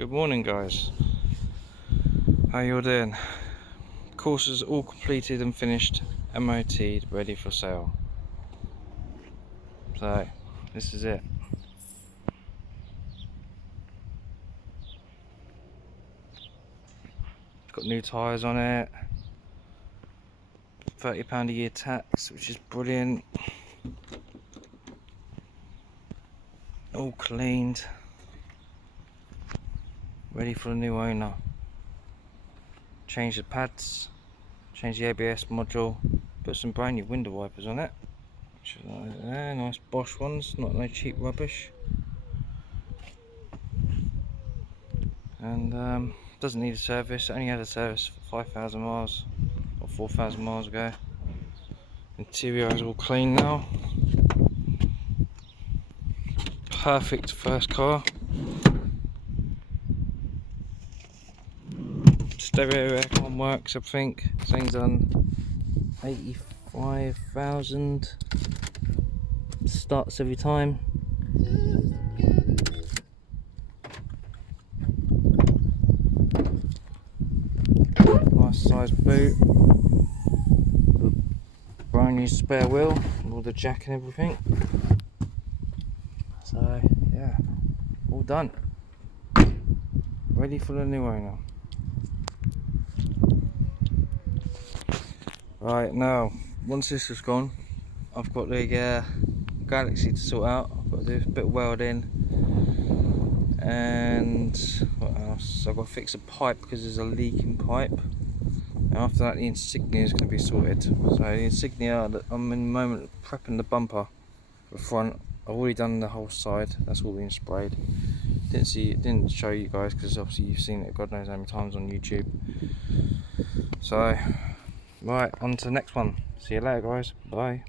Good morning, guys. How you all doing? Corsa's all completed and finished, MOT'd, ready for sale. So this is it. Got new tyres on it, £30 a year tax, which is brilliant. All cleaned, ready for a new owner. Change the pads, change the ABS module, put some brand new window wipers on it, which are nice Bosch ones, not no cheap rubbish. And doesn't need a service. It only had a service for 5,000 miles or 4,000 miles ago. Interior is all clean now. Perfect first car. Stereo aircon works, I think. Thing's done 85,000 starts every time. Nice size boot. Brand new spare wheel, all the jack and everything. So yeah, all done. Ready for the new owner. Right, now once this is gone, I've got the Galaxy to sort out. I've got to do a bit of welding, and what else? I've got to fix a pipe because there's a leaking pipe. And after that, the insignia is going to be sorted. So the insignia, I'm in the moment prepping the bumper for the front. I've already done the whole side. That's all been sprayed. Didn't show you guys because obviously you've seen it God knows how many times on YouTube. So right, on to the next one. See you later, guys. Bye.